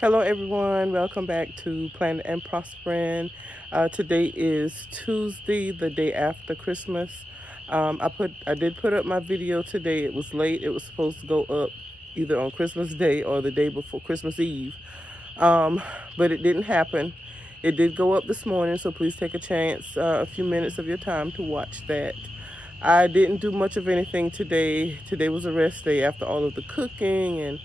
Hello everyone, welcome back to Planet and Prospering. Today is Tuesday, the day after Christmas. I did put up my video today. It was late. It was supposed to go up either on Christmas Day or the day before Christmas Eve. Um, but it didn't happen. It did go up this morning, so please take a chance, a few minutes of your time to watch that. I didn't do much of anything today. Today was a rest day after all of the cooking,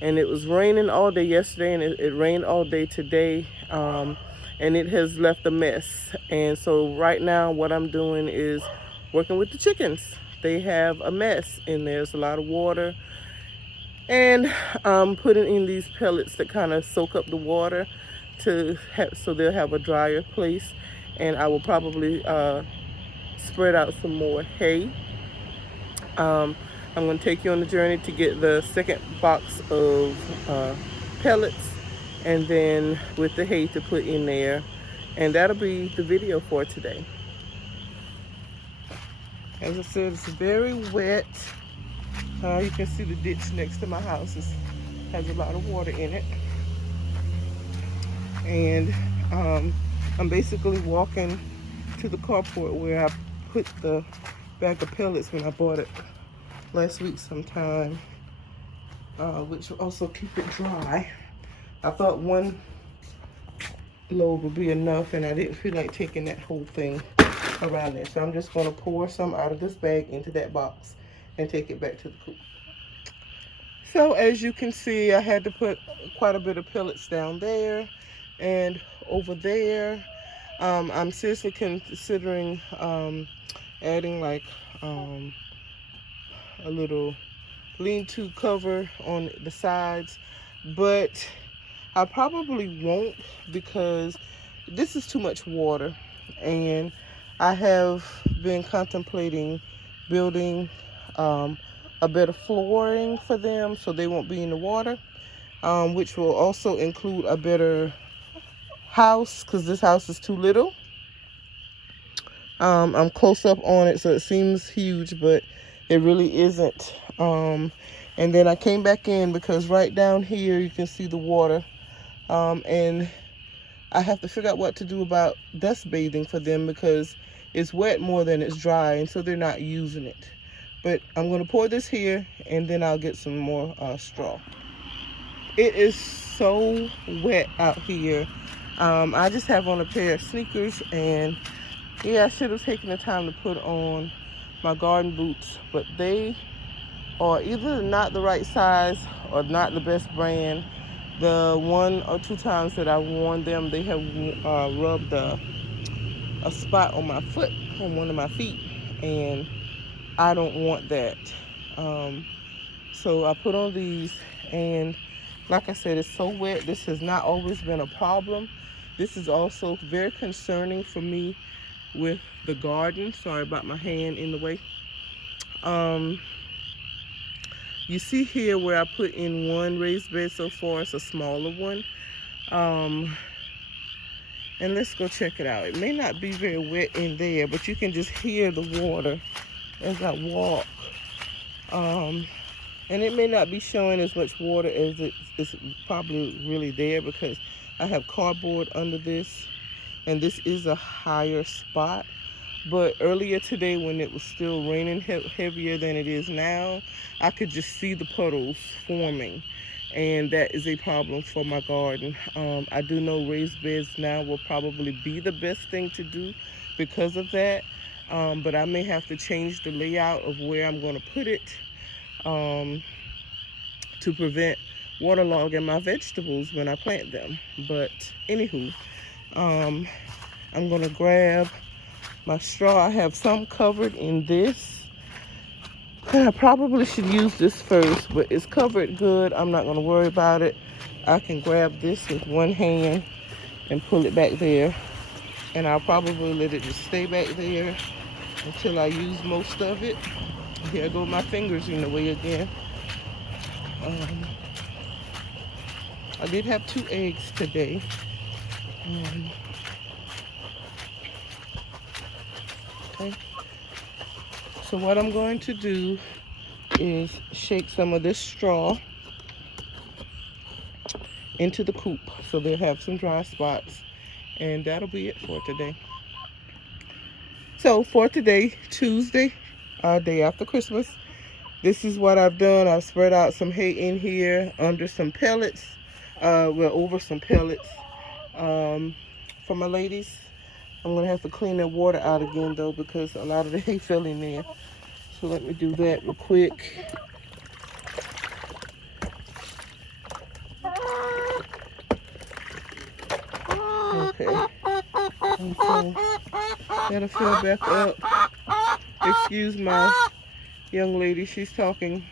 and it was raining all day yesterday, and it rained all day today, and it has left a mess. And so right now what I'm doing is working with the chickens. They have a mess, and there's a lot of water, and I'm putting in these pellets that kind of soak up the water so they'll have a drier place. And I will probably spread out some more hay. um, I'm going to take you on the journey to get the second box of pellets, and then with the hay to put in there. And that'll be the video for today. As I said, it's very wet. You can see the ditch next to my house has a lot of water in it. And I'm basically walking to the carport where I put the bag of pellets when I bought it last week sometime, which will also keep it dry. I thought one load would be enough, and I didn't feel like taking that whole thing around there. So I'm just going to pour some out of this bag into that box and take it back to the coop. So as you can see, I had to put quite a bit of pellets down there and over there. I'm seriously considering adding like a little lean-to cover on the sides, but I probably won't, because this is too much water, and I have been contemplating building a bit of flooring for them so they won't be in the water, which will also include a better house, because this house is too little. I'm close up on it, so it seems huge, but it really isn't. And then I came back in because right down here you can see the water, and I have to figure out what to do about dust bathing for them, because it's wet more than it's dry, and so they're not using it. But I'm going to pour this here, and then I'll get some more straw. It is so wet out here. I just have on a pair of sneakers, and yeah, I should have taken the time to put on my garden boots, but they are either not the right size or not the best brand. The one or two times that I've worn them, they have rubbed a spot on my foot, on one of my feet, and I don't want that. Um, so I put on these, and like I said, it's so wet. This has not always been a problem. This is also very concerning for me with the garden. Sorry about my hand in the way. You see here where I put in one raised bed so far. It's a smaller one. And let's go check it out. It may not be very wet in there, but you can just hear the water as I walk. And it may not be showing as much water as it's probably really there, because I have cardboard under this, and this is a higher spot. But earlier today, when it was still raining heavier than it is now, I could just see the puddles forming, and that is a problem for my garden. I do know raised beds now will probably be the best thing to do because of that, but I may have to change the layout of where I'm going to put it to prevent waterlogging my vegetables when I plant them. But anywho, I'm going to grab my straw. I have some covered in this, and I probably should use this first, but it's covered good. I'm not going to worry about it. I can grab this with one hand and pull it back there, and I'll probably let it just stay back there until I use most of it. Here go my fingers in the way again. I did have 2 eggs today. Okay. So what I'm going to do is shake some of this straw into the coop, so they'll have some dry spots. And that'll be it for today. So for today, Tuesday, day after Christmas, this is what I've done. I've spread out some hay in here under some pellets, well, over some pellets. Um, for my ladies, I'm going to have to clean their water out again, though, because a lot of the hay fell in there. So let me do that real quick. Okay. And so that'll fill back up. Excuse my young lady. She's talking,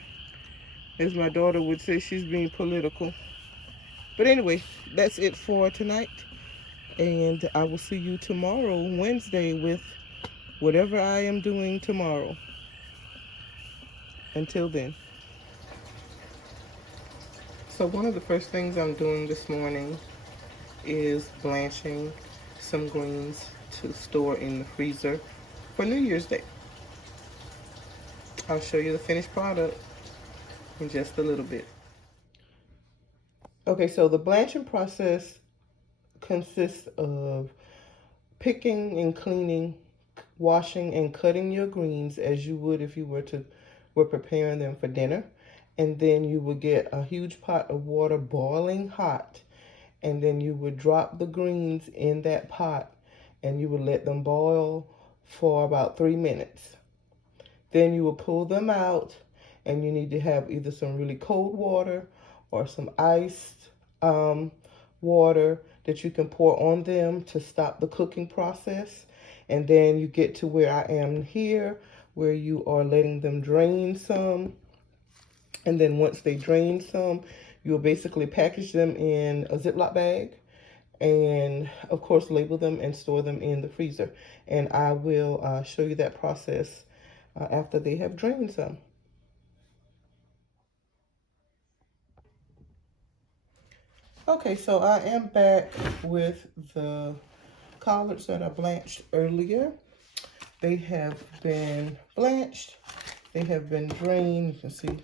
as my daughter would say, she's being political. But anyway, that's it for tonight. And I will see you tomorrow, Wednesday, with whatever I am doing tomorrow. Until then. So one of the first things I'm doing this morning is blanching some greens to store in the freezer for New Year's Day. I'll show you the finished product in just a little bit. Okay, so the blanching process consists of picking and cleaning, washing and cutting your greens as you would if you were preparing them for dinner. And then you would get a huge pot of water boiling hot, and then you would drop the greens in that pot and you would let them boil for about 3 minutes. Then you will pull them out, and you need to have either some really cold water or some iced water that you can pour on them to stop the cooking process. And then you get to where I am here, where you are letting them drain some. And then once they drain some, you'll basically package them in a Ziploc bag and, of course, label them and store them in the freezer. And I will show you that process after they have drained some. Okay, so I am back with the collards that I blanched earlier. They have been blanched. They have been drained. You can see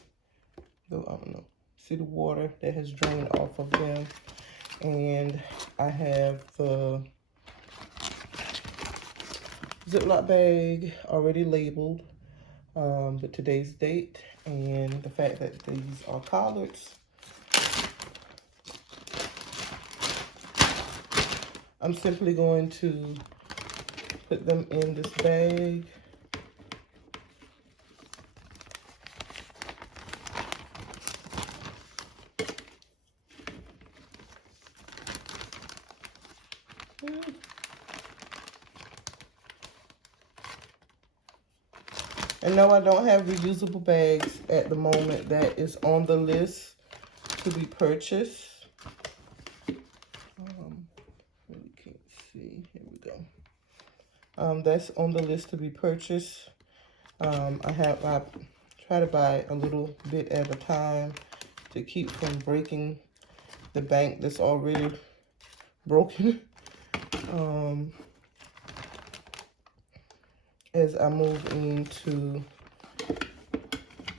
the, I don't know, see the water that has drained off of them. And I have the Ziploc bag already labeled with today's date and the fact that these are collards. I'm simply going to put them in this bag. And no, I don't have reusable bags at the moment. That is on the list to be purchased. Really can't see. Here we go. That's on the list to be purchased. I try to buy a little bit at a time to keep from breaking the bank that's already broken. As I move into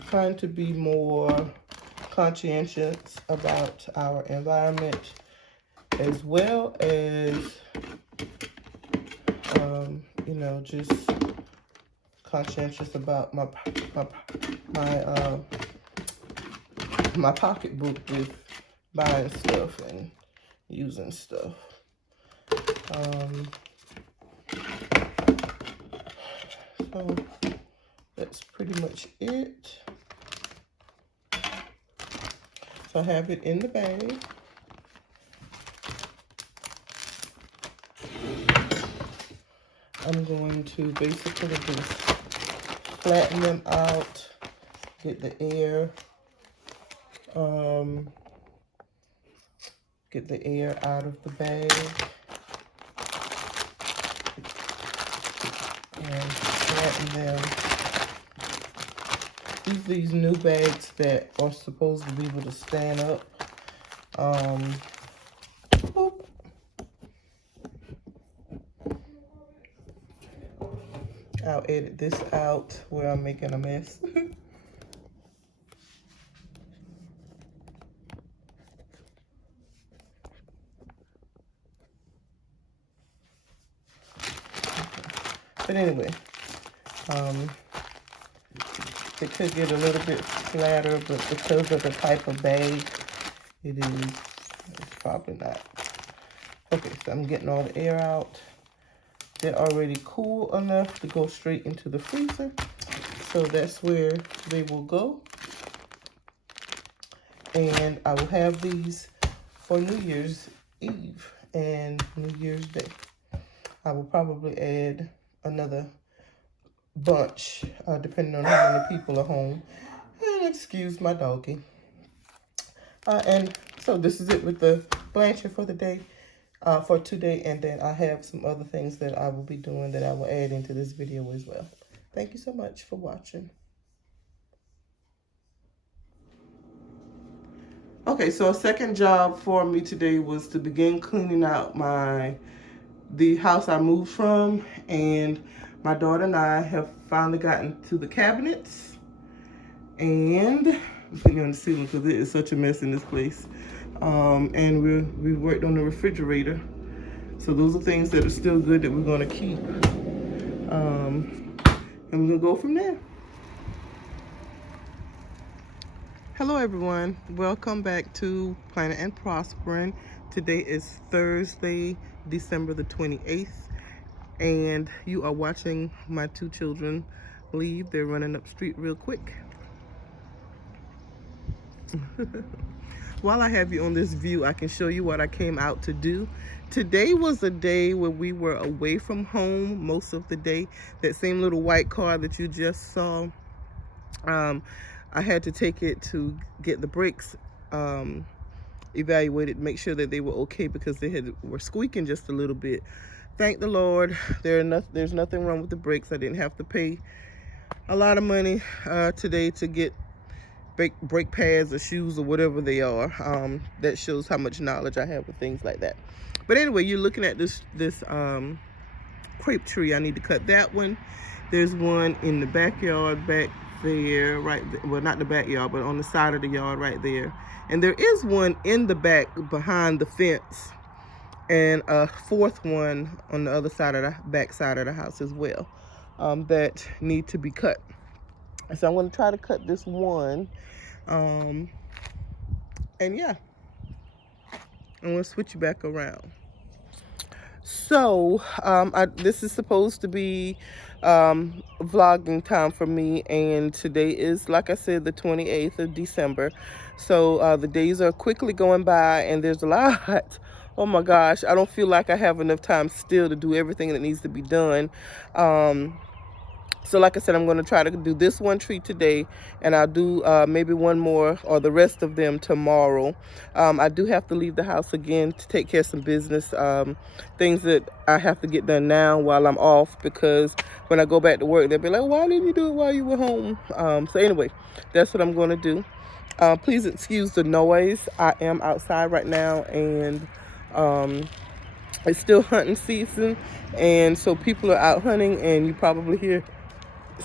trying to be more conscientious about our environment, as well as, you know, just conscientious about my pocketbook with buying stuff and using stuff. So that's pretty much it. So I have it in the bag. I'm going to basically just flatten them out, get the air, out of the bag, and flatten them. These new bags that are supposed to be able to stand up. I'll edit this out where I'm making a mess. But anyway, um, it could get a little bit flatter, but because of the type of bag it is, it's probably not. Okay, so I'm getting all the air out. They're already cool enough to go straight into the freezer. So that's where they will go. And I will have these for New Year's Eve and New Year's Day. I will probably add another bunch, depending on how many people are home. And excuse my doggy. And so this is it with the blancher for the day, for today. And then I have some other things that I will be doing that I will add into this video as well. Thank you so much for watching. Okay, so a second job for me today was to begin cleaning out the house I moved from, and my daughter and I have finally gotten to the cabinets, and I'm putting you on the ceiling because it is such a mess in this place. And we worked on the refrigerator, so those are things that are still good that we're gonna keep, and we're gonna go from there. Hello everyone, welcome back to Planet and Prospering. Today is Thursday, December the 28th, and you are watching my two children leave. They're running up street real quick. While I have you on this view, I can show you what I came out to do. Today was a day where we were away from home most of the day. That same little white car that you just saw, I had to take it to get the brakes evaluated, make sure that they were okay because were squeaking just a little bit. Thank the Lord, there's nothing wrong with the brakes. I didn't have to pay a lot of money today to get brake pads or shoes or whatever they are. That shows how much knowledge I have with things like that. But anyway, you're looking at this crepe tree. I need to cut that one. There's one in the backyard back there, right there. Well, not the backyard, but on the side of the yard right there. And there is one in the back behind the fence, and a fourth one on the other side of the back side of the house as well, that need to be cut. So I'm going to try to cut this one, and yeah, I'm going to switch you back around. So this is supposed to be vlogging time for me, and today is, like I said, the 28th of December. So the days are quickly going by, and there's a lot. Oh my gosh, I don't feel like I have enough time still to do everything that needs to be done. So like I said, I'm going to try to do this one tree today, and I'll do maybe one more or the rest of them tomorrow. I do have to leave the house again to take care of some business, things that I have to get done now while I'm off, because when I go back to work, they'll be like, why didn't you do it while you were home? So anyway, that's what I'm going to do. Please excuse the noise. I am outside right now, and it's still hunting season, and so people are out hunting, and you probably hear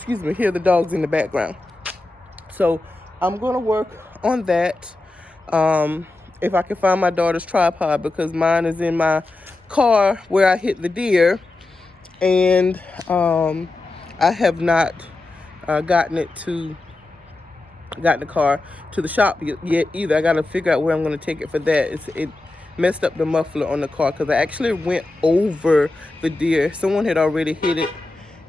the dogs in the background. So I'm going to work on that. If I can find my daughter's tripod, because mine is in my car where I hit the deer, and I have not gotten the car to the shop yet either. I got to figure out where I'm going to take it for that. It messed up the muffler on the car because I actually went over the deer. Someone had already hit it.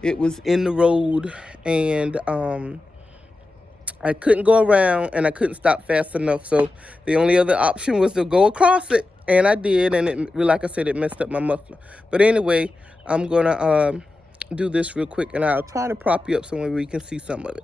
It was in the road, and I couldn't go around, and I couldn't stop fast enough. So the only other option was to go across it, and I did, and it, like I said, it messed up my muffler. But anyway, I'm gonna do this real quick, and I'll try to prop you up somewhere where you can see some of it.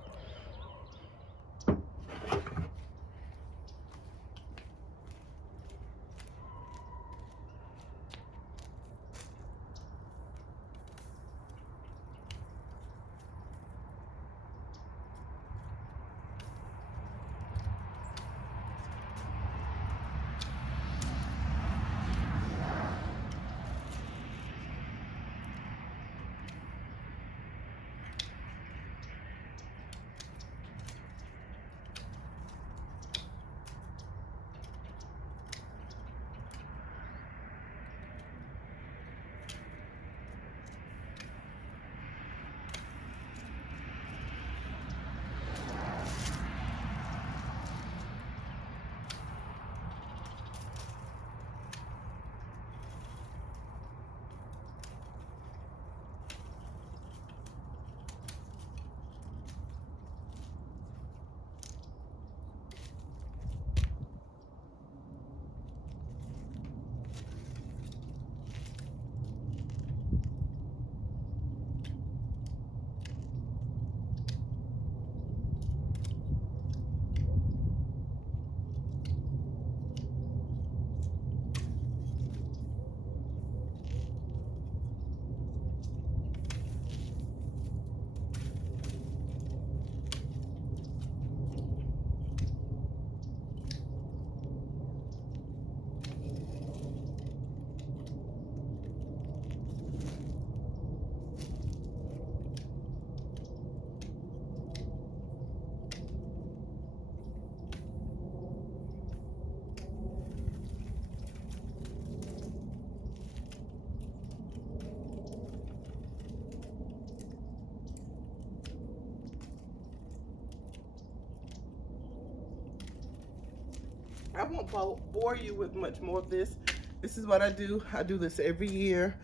I won't bore you with much more of this. This is what I do. I do this every year.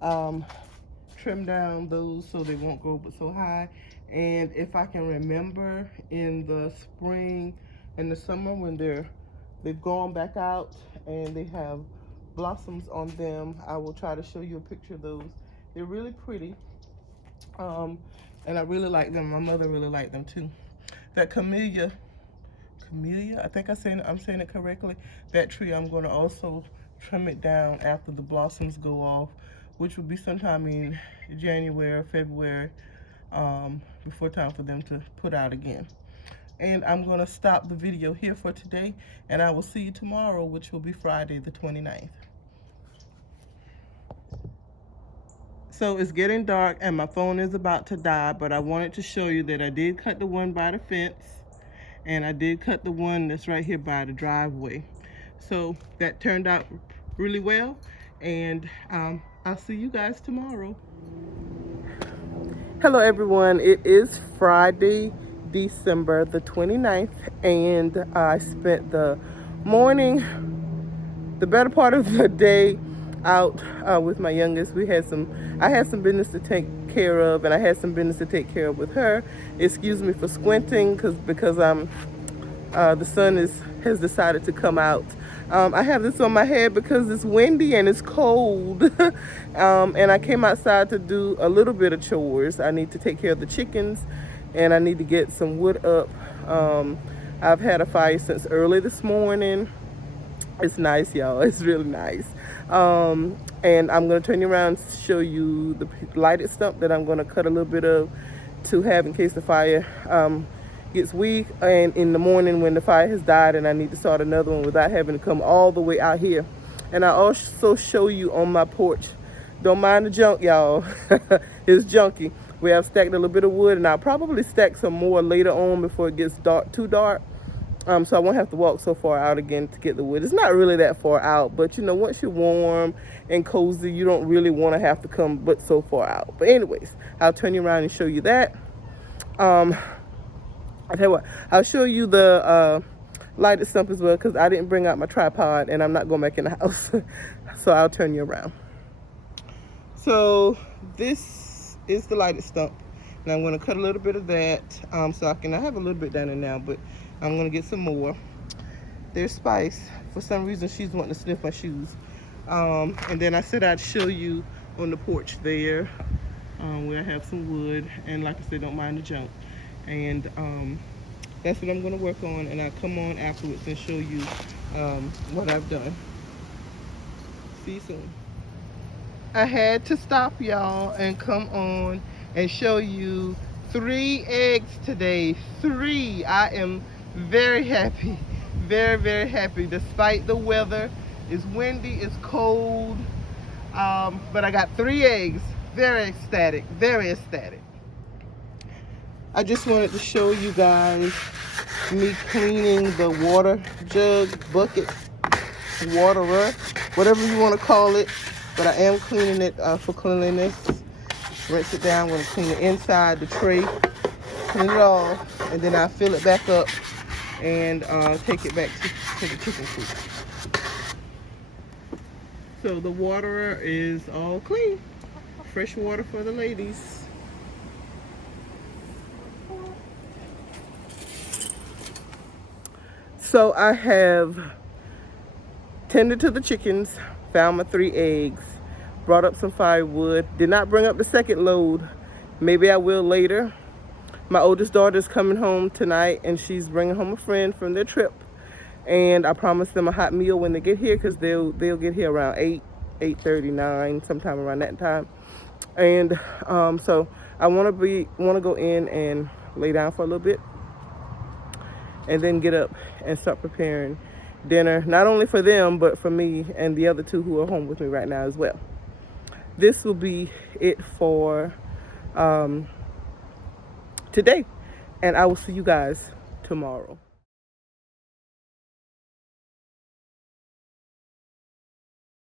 Trim down those so they won't grow but so high. And if I can remember in the spring and the summer when they've gone back out and they have blossoms on them, I will try to show you a picture of those. They're really pretty. And I really like them. My mother really liked them too. That camellia, I think I'm saying it correctly. That tree, I'm going to also trim it down after the blossoms go off, which will be sometime in January, February, before time for them to put out again. And I'm going to stop the video here for today, and I will see you tomorrow, which will be Friday the 29th. So it's getting dark and my phone is about to die, but I wanted to show you that I did cut the one by the fence and I did cut the one that's right here by the driveway. So that turned out really well, and I'll see you guys tomorrow. Hello everyone, it is Friday, December the 29th, and I spent the morning, the better part of the day out with my youngest. I had some business to take care of, and I had some business to take care of with her. Excuse me for squinting because the sun has decided to come out. I have this on my head because it's windy and it's cold. And I came outside to do a little bit of chores. I need to take care of the chickens and I need to get some wood up. I've had a fire since early this morning. It's nice, y'all. It's really nice. And I'm going to turn you around and show you the lighted stump that I'm going to cut a little bit of to have in case the fire gets weak, and in the morning when the fire has died and I need to start another one without having to come all the way out here. And I also show you on my porch. Don't mind the junk, y'all. It's junky. We have stacked a little bit of wood, and I'll probably stack some more later on before it gets too dark. So I won't have to walk so far out again to get the wood. It's not really that far out, but you know, once you're warm and cozy, you don't really want to have to come but so far out. But anyways, I'll turn you around and show you that. I tell you what, I'll show you the lighted stump as well, because I didn't bring out my tripod and I'm not going back in the house. So I'll turn you around. So this is the lighted stump, and I'm going to cut a little bit of that so I have a little bit down there now, but I'm going to get some more. There's Spice. For some reason, she's wanting to sniff my shoes. And then I said I'd show you on the porch there where I have some wood. And like I said, don't mind the junk. And that's what I'm going to work on. And I'll come on afterwards and show you what I've done. See you soon. I had to stop, y'all, and come on and show you 3 eggs today. 3. I am very happy, very happy, despite the weather. It's windy, it's cold, but I got 3 eggs. Very ecstatic. I just wanted to show you guys me cleaning the water jug, bucket, waterer, whatever you want to call it, but I am cleaning it for cleanliness. Rinse it down. I'm going to clean the inside, the tray, clean it all, and then I'll fill it back up and take it back to the chicken coop. So the waterer is all clean. Fresh water for the ladies. So I have tended to the chickens, found my 3 eggs, brought up some firewood, did not bring up the second load. Maybe I will later. My oldest daughter's coming home tonight, and she's bringing home a friend from their trip. And I promised them a hot meal when they get here, because they'll get here around 8:30, 9, sometime around that time. And so I want to go in and lay down for a little bit, and then get up and start preparing dinner, not only for them but for me and the other 2 who are home with me right now as well. This will be it for today, and I will see you guys tomorrow.